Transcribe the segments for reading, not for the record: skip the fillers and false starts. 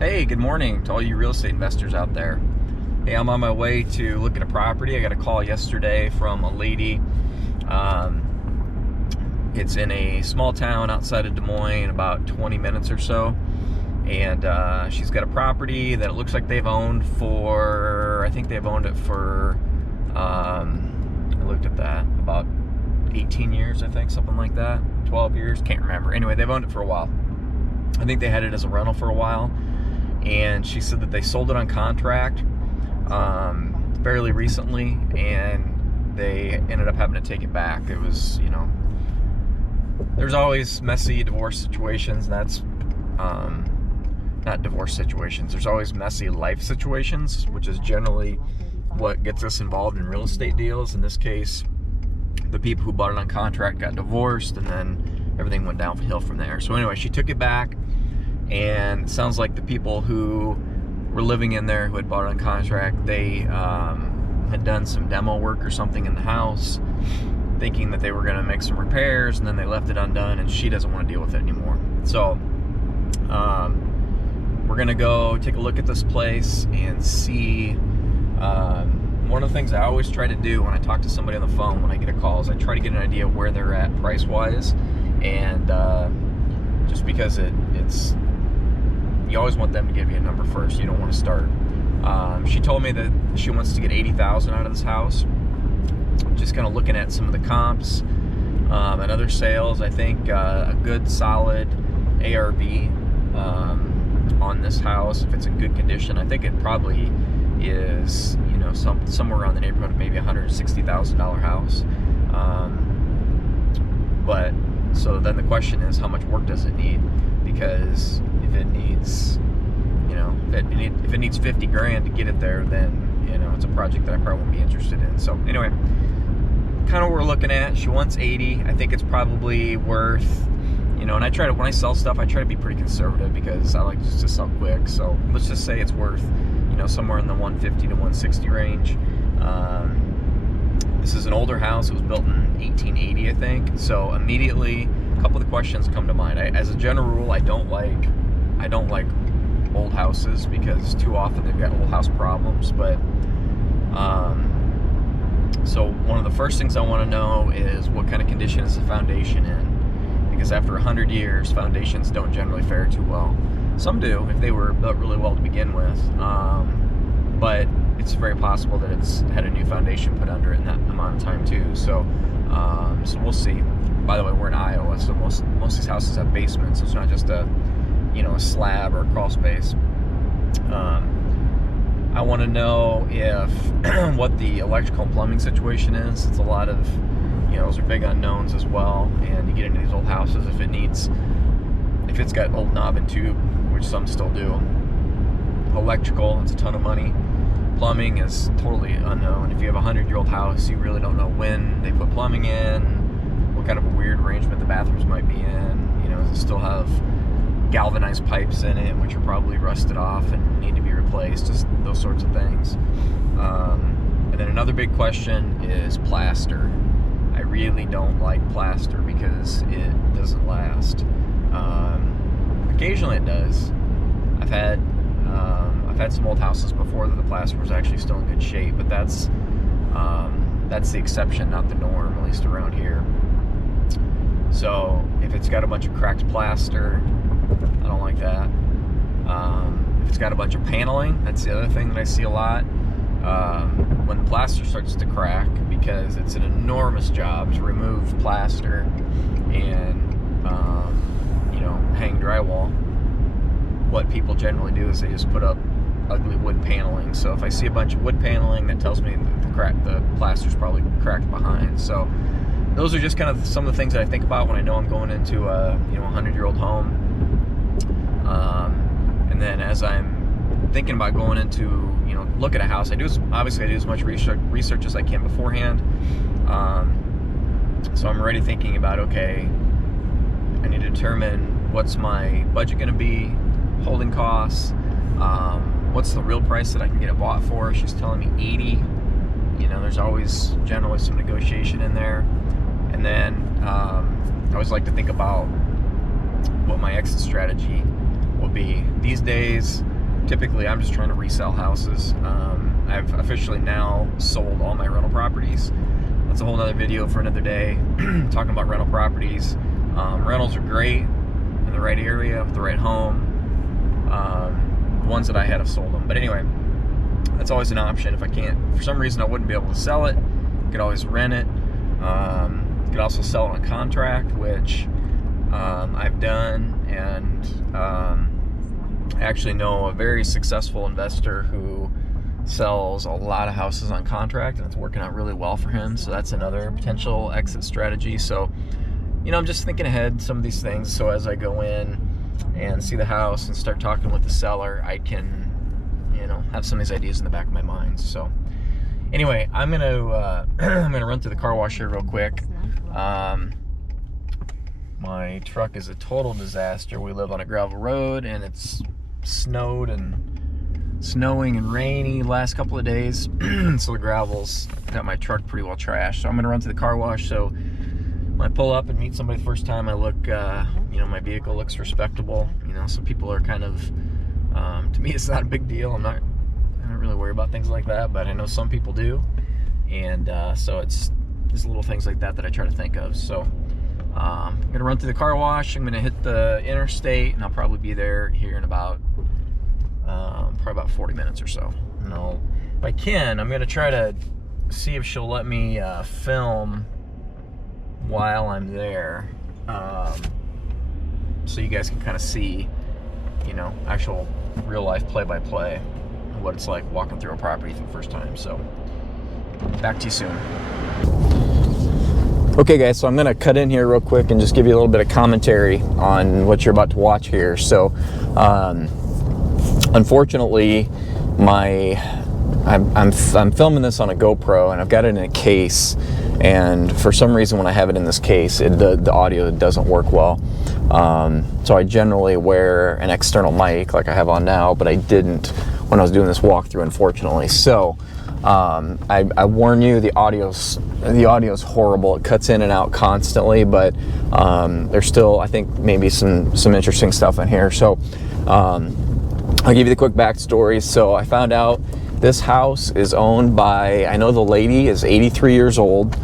Hey, good morning to all you real estate investors out there. Hey, I'm on my way to look at a property. I got a call yesterday from a lady. It's in a small town outside of Des Moines, about 20 minutes or so. And she's got a property that it looks like they've owned for, I think they've owned it for, I looked at that, about 18 years, I think, something like that. 12 years, can't remember. Anyway, they've owned it for a while. I think they had it as a rental for a while. And she said that they sold it on contract fairly recently, and they ended up having to take it back. It was, there's always messy divorce situations, and that's not divorce situations. There's always messy life situations, which is generally what gets us involved in real estate deals. In this case, the people who bought it on contract got divorced, and then everything went downhill from there. So anyway, she took it back. And it sounds like the people who were living in there, who had bought it on contract, they had done some demo work or something in the house, thinking that they were going to make some repairs, and then they left it undone, and she doesn't want to deal with it anymore. So we're going to go take a look at this place and see. One of the things I always try to do when I talk to somebody on the phone, when I get a call, is I try to get an idea of where they're at price-wise, and just because it's you always want them to give you a number first. You don't want to start. She told me that she wants to get $80,000 out of this house. Just kind of looking at some of the comps and other sales. I think a good solid ARV on this house, if it's in good condition, I think it probably is, somewhere around the neighborhood of maybe $160,000 house. But so then the question is, how much work does it need? Because if it needs, if it needs 50 grand to get it there, then it's a project that I probably won't be interested in. So anyway, kind of what we're looking at. She wants 80. I think it's probably worth, and I try to, when I sell stuff, I try to be pretty conservative because I like just to sell quick. So let's just say it's worth, somewhere in the 150 to 160 range. This is an older house. It was built in 1880, I think. So immediately, a couple of the questions come to mind. As a general rule, I don't like old houses because too often they've got old house problems. But so one of the first things I want to know is what kind of condition is the foundation in, because after 100 years, foundations don't generally fare too well. Some do if they were built really well to begin with, but it's very possible that it's had a new foundation put under it in that amount of time too. So we'll see. By the way, we're in Iowa, so most of these houses have basements, so it's not just a slab or a crawl space. I want to know if what the electrical and plumbing situation is. It's a lot of, those are big unknowns as well. And you get into these old houses, if it's got old knob and tube, which some still do. Electrical, it's a ton of money. Plumbing is totally unknown. If you have a 100-year-old house, you really don't know when they put plumbing in, what kind of a weird arrangement the bathrooms might be in. Does it still have galvanized pipes in it, which are probably rusted off and need to be replaced, just those sorts of things. And then another big question is plaster. I really don't like plaster because it doesn't last. Occasionally it does. I've had some old houses before that the plaster was actually still in good shape, but that's the exception, not the norm, at least around here. So if it's got a bunch of cracked plaster, I don't like that. If it's got a bunch of paneling, that's the other thing that I see a lot. When the plaster starts to crack, because it's an enormous job to remove plaster and hang drywall, what people generally do is they just put up ugly wood paneling. So if I see a bunch of wood paneling, that tells me the plaster's probably cracked behind. So those are just kind of some of the things that I think about when I know I'm going into a 100-year-old home. And then as I'm thinking about going into look at a house, I do as much research as I can beforehand. So I'm already thinking about, okay, I need to determine what's my budget going to be, holding costs, what's the real price that I can get it bought for. She's telling me 80. There's always generally some negotiation in there. And then I always like to think about what my exit strategy will be. These days, typically I'm just trying to resell houses. I've officially now sold all my rental properties. That's a whole other video for another day, talking about rental properties. Rentals are great in the right area with the right home. The ones that I had have sold them. But anyway, that's always an option. If I can't, for some reason I wouldn't be able to sell it, you could always rent it. You could also sell it on contract, which I've done, and I actually know a very successful investor who sells a lot of houses on contract, and it's working out really well for him. So that's another potential exit strategy. So, you know, I'm just thinking ahead some of these things, so as I go in and see the house and start talking with the seller, I can, you know, have some of these ideas in the back of my mind. So anyway, I'm gonna I'm gonna run through the car wash here real quick. My truck is a total disaster. We live on a gravel road, and it's snowing and rainy last couple of days. So the gravel's got my truck pretty well trashed. So I'm gonna run to the car wash, so when I pull up and meet somebody the first time, I look, you know, my vehicle looks respectable. You know, some people are kind of, to me, it's not a big deal. I don't really worry about things like that, but I know some people do. And so it's just little things like that that I try to think of. So I'm gonna run through the car wash. I'm gonna hit the interstate, and I'll probably be there here in about probably about 40 minutes or so. And if I can, I'm gonna try to see if she'll let me film while I'm there, so you guys can kind of see, you know, actual real life play-by-play of what it's like walking through a property for the first time. So back to you soon. Okay guys, so I'm gonna cut in here real quick and just give you a little bit of commentary on what you're about to watch here. So unfortunately, I'm filming this on a GoPro, and I've got it in a case, and for some reason when I have it in this case, the audio doesn't work well. So I generally wear an external mic like I have on now, but I didn't when I was doing this walkthrough, unfortunately. So I warn you, the audio's horrible. It cuts in and out constantly, but there's still, I think, maybe some interesting stuff in here. So I'll give you the quick backstory. So I found out this house is owned by, I know the lady is 83 years old.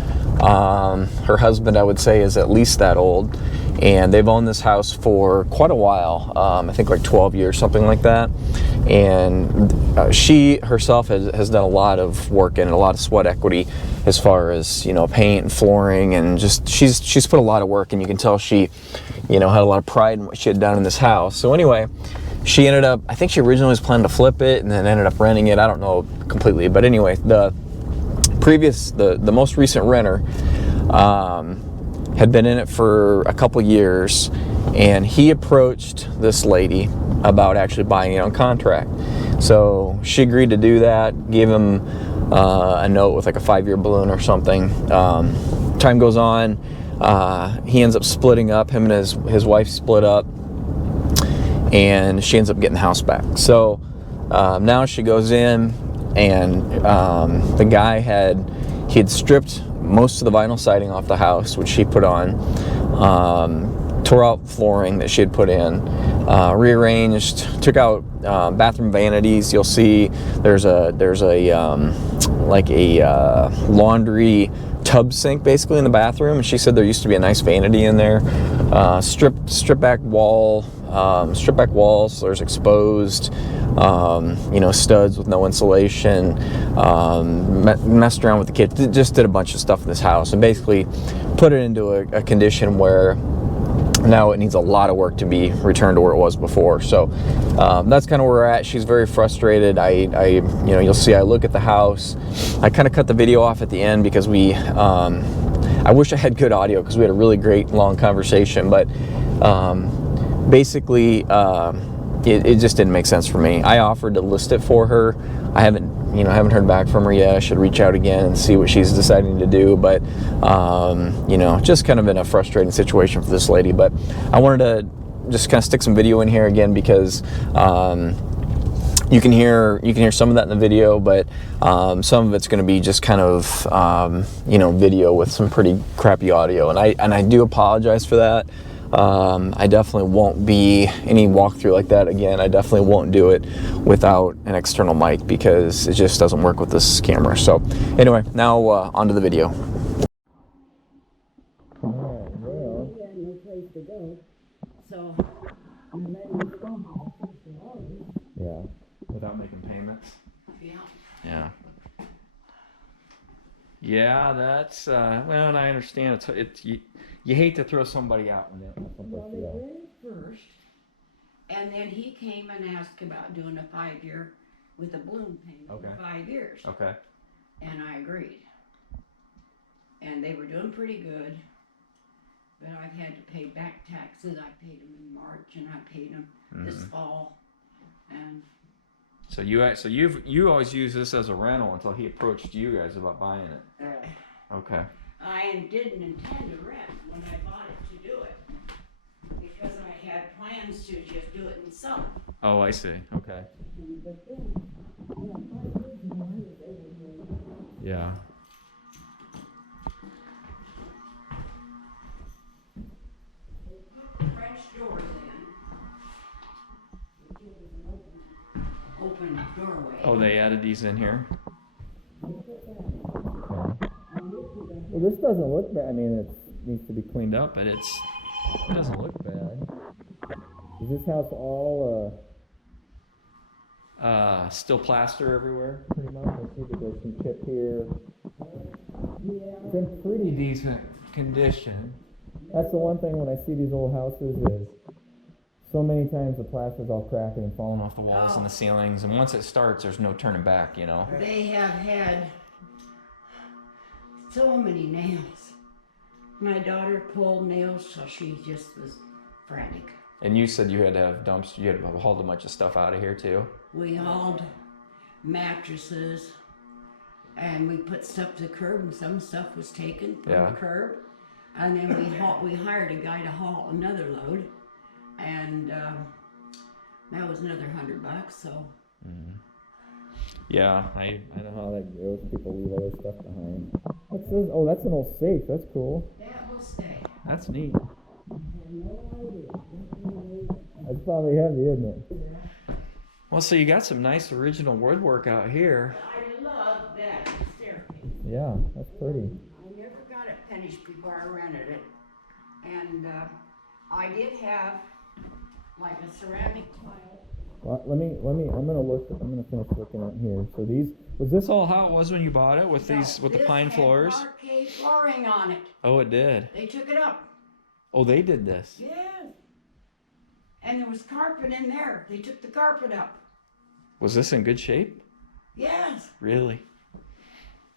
Her husband, I would say, is at least that old. And they've owned this house for quite a while. I think like 12 years, something like that. And she herself has done a lot of work in it, a lot of sweat equity as far as, you know, paint and flooring, and just she's put a lot of work, and you can tell she, you know, had a lot of pride in what she had done in this house. So anyway, she ended up, I think she originally was planning to flip it and then ended up renting it. I don't know completely, but anyway, the most recent renter had been in it for a couple years, and he approached this lady about actually buying it on contract. So she agreed to do that, gave him a note with like a 5-year balloon or something. Time goes on, he ends up splitting up, him and his wife split up, and she ends up getting the house back. So now she goes in, and the guy he had stripped most of the vinyl siding off the house, which she put on, tore out flooring that she had put in, rearranged, took out bathroom vanities. You'll see there's a laundry tub sink basically in the bathroom, and she said there used to be a nice vanity in there. Strip back walls. There's exposed, you know, studs with no insulation. Messed around with the kids. Just did a bunch of stuff in this house, and basically put it into a condition where now it needs a lot of work to be returned to where it was before. So that's kind of where we're at. She's very frustrated. You know, you'll see I look at the house. I kind of cut the video off at the end because I wish I had good audio because we had a really great long conversation, but basically it just didn't make sense for me. I offered to list it for her. I haven't heard back from her yet. I should reach out again and see what she's deciding to do, but you know, just kind of in a frustrating situation for this lady. But I wanted to just kind of stick some video in here again because you can hear some of that in the video, but some of it's going to be just kind of you know, video with some pretty crappy audio, and I do apologize for that. I definitely won't be any walkthrough like that again. I definitely won't do it without an external mic because it just doesn't work with this camera. So anyway, now onto the video. Yeah, without making payments. Yeah. Yeah, that's well, and I understand it's you hate to throw somebody out when they don't have someplace to go. They went first, and then he came and asked about doing a 5-year with a balloon payment for 5 years. Okay. And I agreed. And they were doing pretty good, but I've had to pay back taxes. I paid them in March, and I paid them this fall, and So you always use this as a rental until he approached you guys about buying it. Okay. I didn't intend to rent when I bought it to do it because I had plans to just do it and sell it. Oh, I see. Okay. Yeah. French doors in. Open doorway. Oh, they added these in here. Well, this doesn't look bad. I mean, it needs to be cleaned up, but it doesn't look bad. Is this house all still plaster everywhere? Pretty much. I see that there's some chip here. It's in pretty decent condition. That's the one thing when I see these old houses is so many times the plaster's all cracking and falling off the walls and the ceilings, and once it starts, there's no turning back, you know. They have had so many nails. My daughter pulled nails till she just was frantic. And you said you had to have dumpsters, you had to haul a bunch of stuff out of here too? We hauled mattresses, and we put stuff to the curb, and some stuff was taken from the curb. And then we hired a guy to haul another load, and that was another $100. So. Yeah, I know how that goes. People leave all their stuff behind. What's this? Oh, that's an old safe. That's cool. That will stay. That's neat. I have no idea. That's probably heavy, isn't it? Well, so you got some nice original woodwork out here. I love that staircase. Yeah, that's pretty. I never got it finished before I rented it. And I did have like a ceramic tile. Well, I'm gonna finish looking at here. So was this all how it was when you bought it with the pine floors? This had parquet flooring on it. Oh, it did. They took it up. Oh, they did this. Yes. And there was carpet in there. They took the carpet up. Was this in good shape? Yes. Really?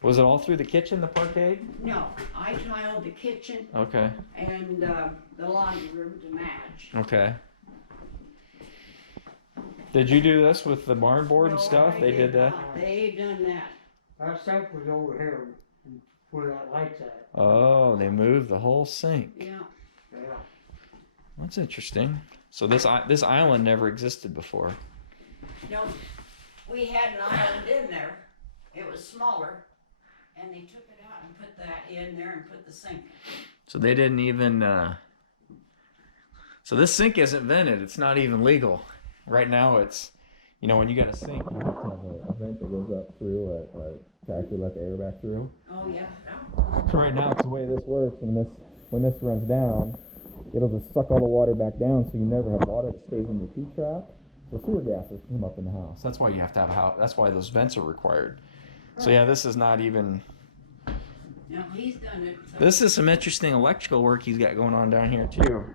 Was it all through the kitchen, the parquet? No, I tiled the kitchen. Okay. And the laundry room to match. Okay. Did you do this with the barn board and stuff? They did that? They've done that. Our sink was over here where that light's at. Oh, they moved the whole sink. Yeah. Yeah. That's interesting. So this island never existed before. No, we had an island in there. It was smaller, and they took it out and put that in there and put the sink. So they didn't even. So this sink isn't vented. It's not even legal. Right now, it's, when you got a sink, you have to have a vent that goes up through it, to actually let the air back through. Oh yeah. So right now, it's the way this works. When this runs down, it'll just suck all the water back down, so you never have water that stays in your P-trap. So sewer gases come up in the house. That's why you have to have a house. That's why those vents are required. So yeah, this is not even. No, he's done it. So. This is some interesting electrical work he's got going on down here too.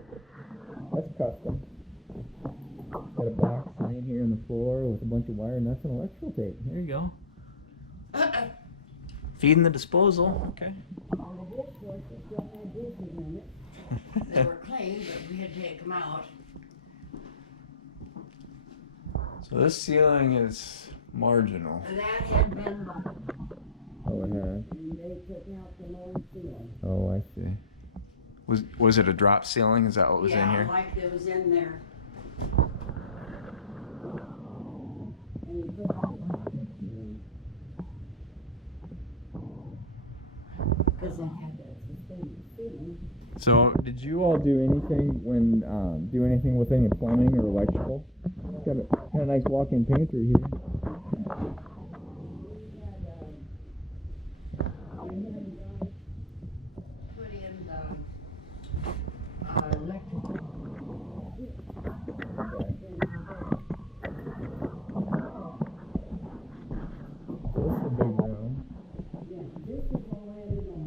That's custom. Got a box laying here on the floor with a bunch of wire nuts and electrical tape. There you go. Feeding the disposal. Okay. All the dishwashers still had dishes in it. They were clean, but we had to take them out. So this ceiling is marginal. And that had been locked. Oh, it had. And they took out the lower ceiling. Oh, I see. Was it a drop ceiling? Is that what was in here? Yeah, like it was in there. And he put because I had to sustain the ceiling. So, did you all do anything with any plumbing or electrical? Got a nice walk-in pantry here. Put in the electrical. This is a big room. Yeah, this is all added on.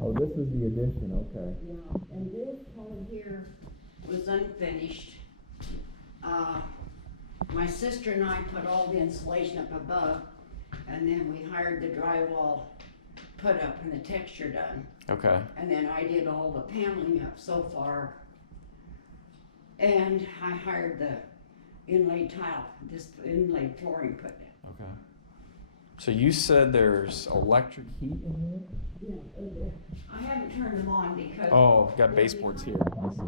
Oh, this is the addition. Okay. Yeah, and this part here was unfinished. My sister and I put all the insulation up above, and then we hired the drywall put up and the texture done. Okay. And then I did all the paneling up so far. And I hired the inlaid tile, this inlaid flooring put in. Okay. So you said there's electric heat in here? Yeah, I haven't turned them on because. Oh, got baseboards here. I see.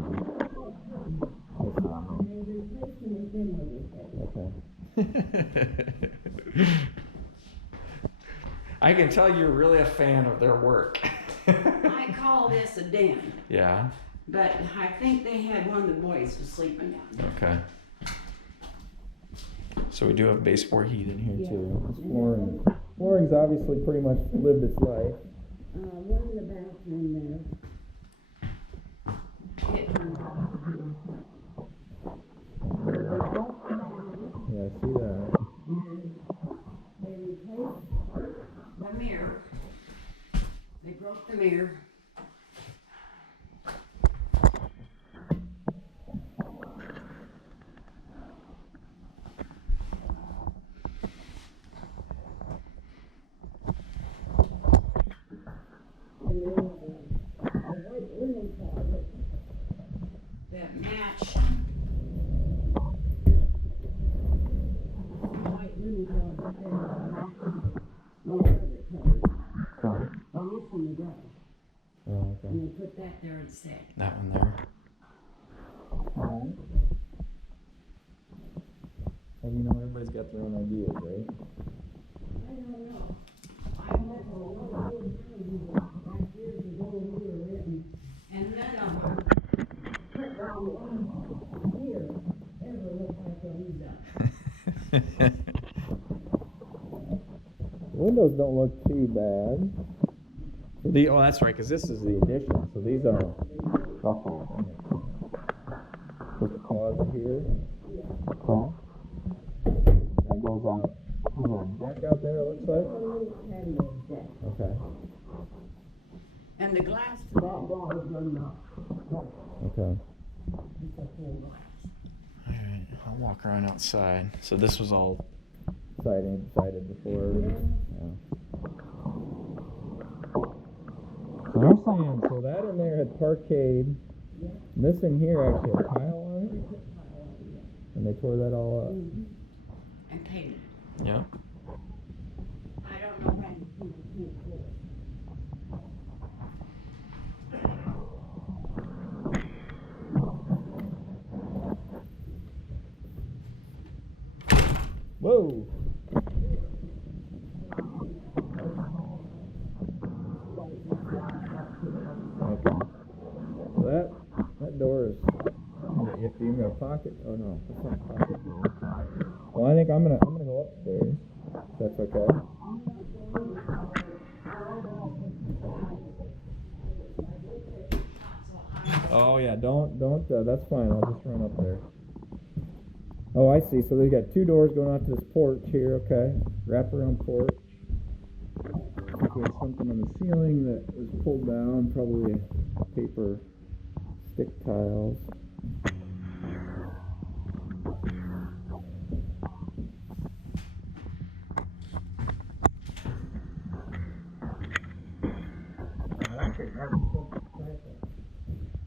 Okay. I can tell you're really a fan of their work. I call this a den, Yeah. but I think they had one of the boys was sleeping down there. Okay. So we do have baseboard heat in here too. This flooring's obviously pretty much lived its life. One in the bathroom there. Yeah, I see that. They replaced the mirror. They broke the mirror. And there was a white linen closet that matched. White linen closet that my other cupboard. On this one they got. Oh, okay. And they put that there instead. That one there. And you know, everybody's got their own ideas, right? I don't know. I met a lot of old houses back years ago when we were living, and none of them put down one here ever looked like what we done. Windows don't look too bad. Oh, that's right, because this is the addition, so these are. There's a closet here. Okay. That goes on. There's a deck out there, it looks like. Okay. And the glass to that door is not. Okay. It's a full glass. Alright, I'll walk around outside. So this was all sided before. Yeah. So they're saying, so that in there had parquet. And this in here actually had tile on it. And they tore that all up. And painted. Yeah. I don't know when people paint floors. Whoa. Okay. So that door is iffy. You got a pocket? Oh no, that's not a pocket door. Well, I think I'm gonna go upstairs. If that's okay. Oh yeah, don't. That's fine. I'll just run up there. Oh, I see. So they got two doors going out to this porch here. Okay, wraparound porch. There's something on the ceiling that was pulled down. Probably paper stick tiles.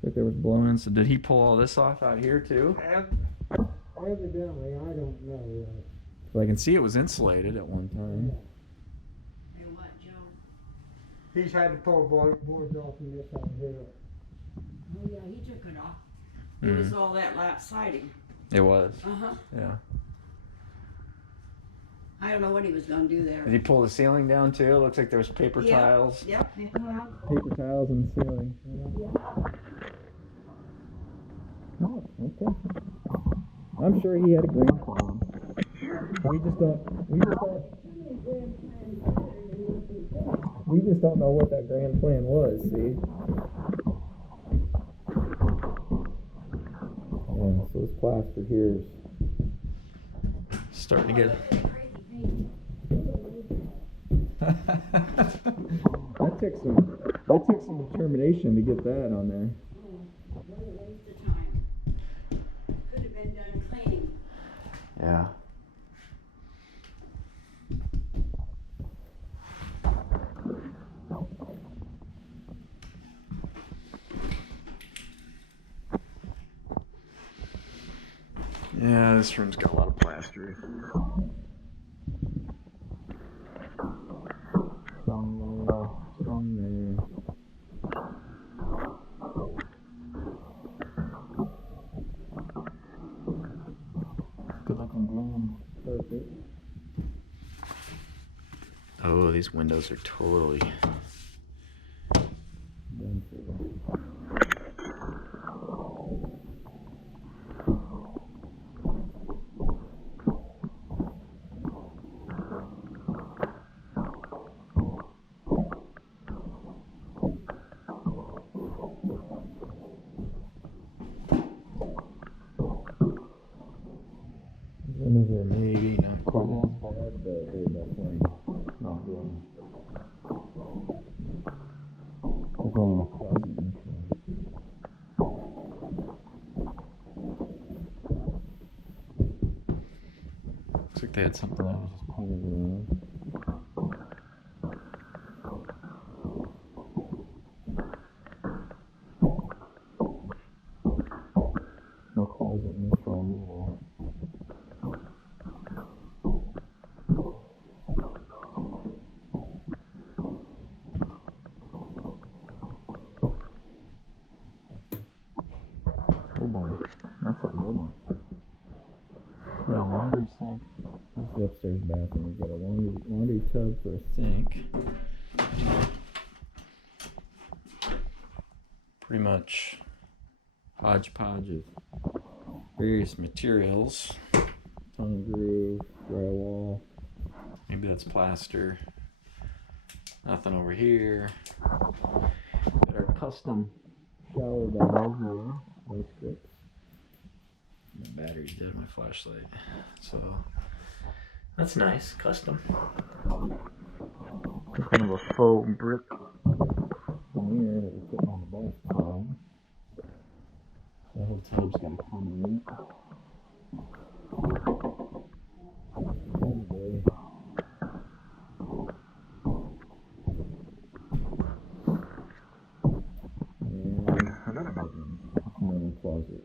Like there was blown in. So did he pull all this off out here too? Evidently, I don't know. So I can see it was insulated at one time. Hey, what, Joe? He's had to pull boards off in this out here. Oh, yeah, he took it off. It was all that lap siding. It was. Uh-huh. Yeah. I don't know what he was gonna do there. Did he pull the ceiling down too? It looks like there's paper tiles. Yep. Paper tiles in the ceiling. Oh, okay. I'm sure he had a grand plan. We just don't know what that grand plan was, see? Yeah, so this plaster here is starting to get... that took some determination to get that on there. What a waste of time. Could have been done cleaning. Yeah. Yeah, this room's got a lot of plaster. Strong there. Good looking room. Perfect. Oh, these windows are totally done for. Another maybe, not quite as bad, but they're definitely not good. There's only a closet in this room. Looks like they had something that was just painted around. No closet in this room either. Oh boy, that's a good one. Got a laundry sink. That's the upstairs bathroom. We've got a laundry tub for a sink. Pretty much hodgepodge of various materials. Tongue groove, drywall. Maybe that's plaster. Nothing over here. Got our custom shower valve here. Those strips. My battery's dead, my flashlight. So that's nice, custom. Kind of a faux brick mirror that we're putting on the bathtub. The whole tub's got a corner in it. Anyway. And another bedroom. Another closet.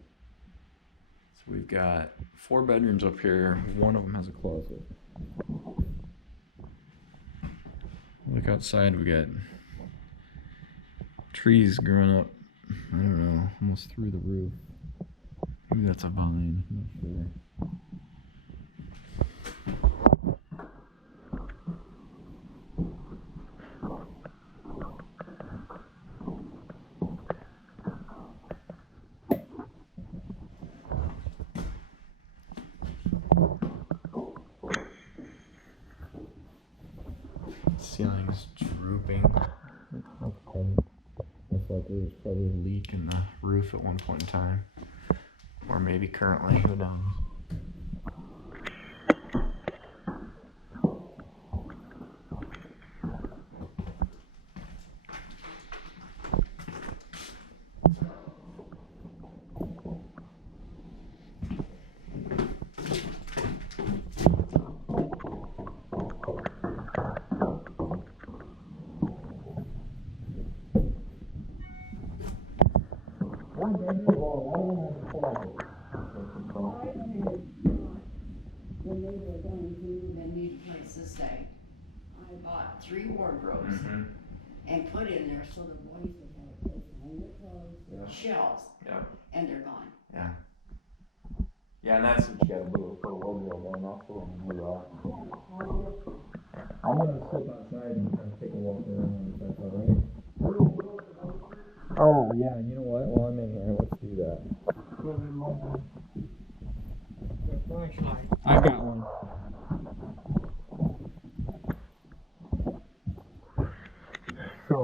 So we've got 4 bedrooms up here. One of them has a closet. Look outside, we got trees growing up, I don't know, almost through the roof. Maybe that's a vine, I'm not sure. Ceiling's drooping. Looks like there was probably a leak in the roof at one point in time. Or maybe currently, who knows? When they were going to move and need a place to stay, I bought 3 wardrobes and put in there so the boys would have a place to hang their clothes, shelves, and they're gone. Yeah. Yeah, and that's what you gotta do. Put a wardrobe on also and move off. I'm gonna step outside and take a walk around if that's alright. Oh, yeah, you know what? While I'm in here, let's do that. Flashlight. I got one. So,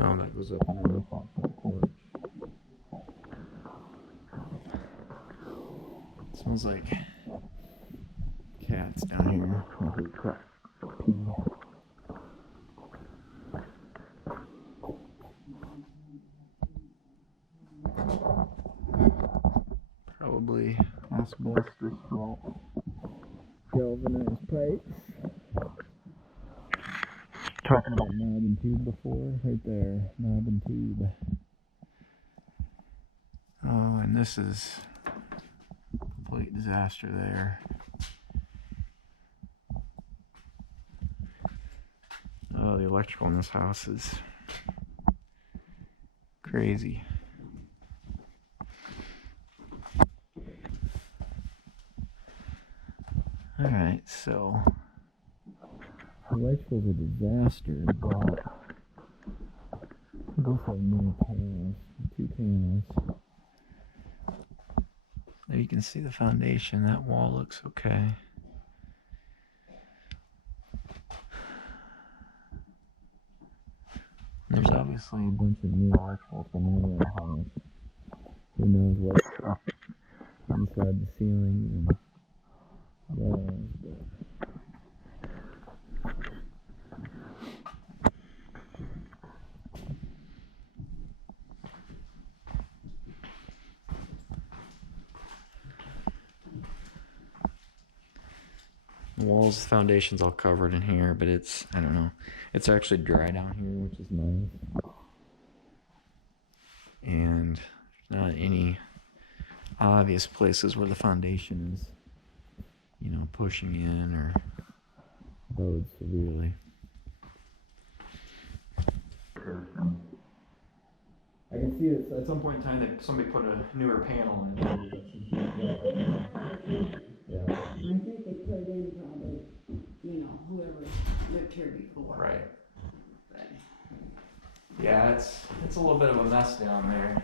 oh, that goes up on the roof off the porch. It smells like cats down here. Holy crap. Pee. Probably asbestos salt. Galvanized pipes. Talking about knob and tube before, right there, knob and tube. Oh, and this is a complete disaster there. Oh, the electrical in this house is crazy. Alright, so electrical's a disaster, but go for new panels, 2 panels. There you can see the foundation. That wall looks okay. There's obviously a bunch of new electrical coming in the house. Who knows what's up inside the ceiling and walls, but the walls, foundation's all covered in here, but it's, I don't know, it's actually dry down here, which is nice. And there's not any obvious places where the foundation is, you know, pushing in or bowed severely. I can see that at some point in time that somebody put a newer panel in. Yeah. I think they put it in probably, you know, whoever lived here before. Right. But Yeah, it's a little bit of a mess down there.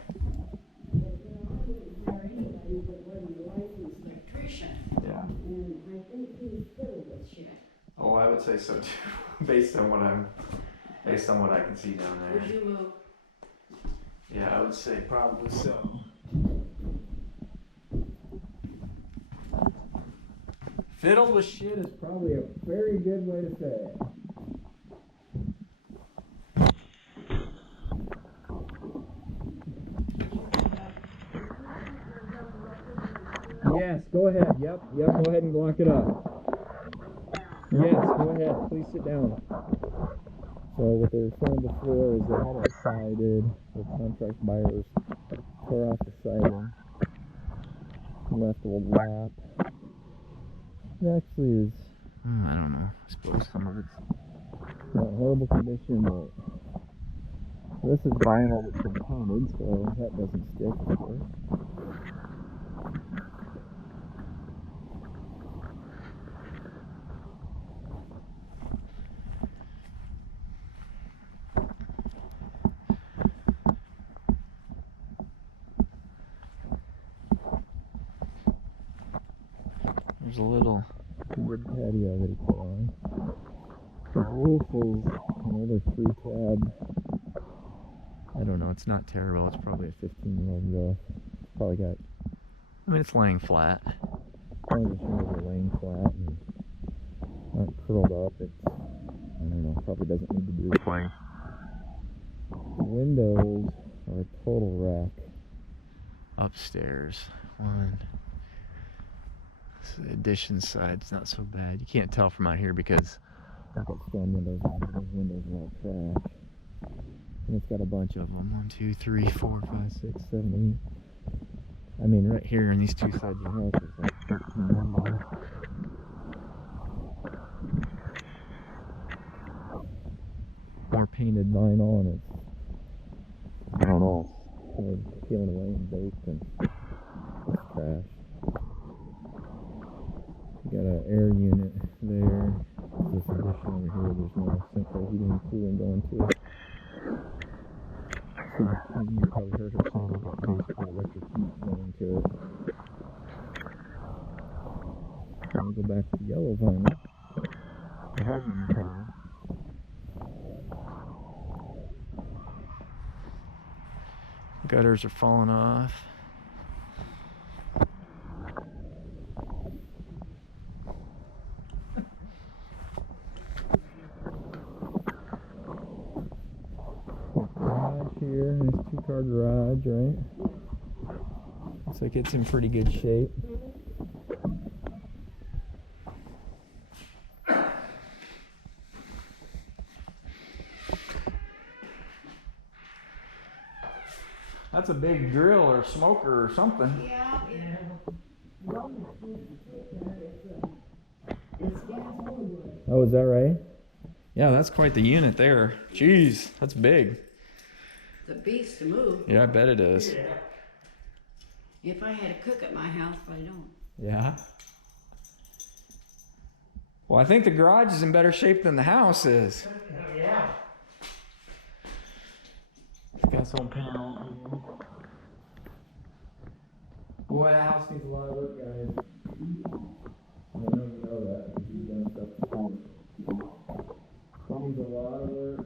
anybody that wasn't a licensed electrician. Yeah. And I think he's filled with shit. Oh, I would say so too, based on what I can see down Would there. you move? Yeah, I would say probably so. Fiddled with shit is probably a very good way to say it. Yes, go ahead. Yep, go ahead and block it up. Yes, go ahead. Please sit down. So what they were saying before is they had it sided. The contract buyers tore off the siding, left a lap. It actually is, I don't know, I suppose some of it's not in horrible condition, but this is vinyl that's been painted, so that doesn't stick, of course. There's a little wood patio that he put on. The roof is another 3-tab. I don't know, it's not terrible. It's probably a 15-year-old roof. It's probably got, I mean, it's laying flat. As long as the shingles are laying flat and not curled up, it's, I don't know, probably doesn't need to be replaced. The windows are a total wreck upstairs. one. So the addition side's not so bad. You can't tell from out here because I've got storm windows on. Those windows are all trash. And it's got a bunch of them. 1, 2, 3, 4, 5, 6, 7, 8. I mean, right here in these two sides of the house is like 13 windows. More painted vinyl, and it's, I don't know, it's peeling away and baked, and it's trash. You got an air unit there. This addition over here, there's no central heating and cooling going to it. So you probably heard her saying about basically electric heat going to it. I'll go back to the yellow vinyl. It has any color. Gutters are falling off. Garage here, nice 2-car garage, right? Looks like it's in pretty good shape. That's a big grill or smoker or something. Yeah, yeah. Oh, is that right? Yeah, that's quite the unit there. Jeez, that's big. It's a beast to move. Yeah, I bet it is. If I had a cook at my house, but I don't. Yeah. Well, I think the garage is in better shape than the house is. Yeah. It's got some panel. Boy, that house needs a lot of work, guys. I know you know that because you've done stuff before. It needs a lot of work.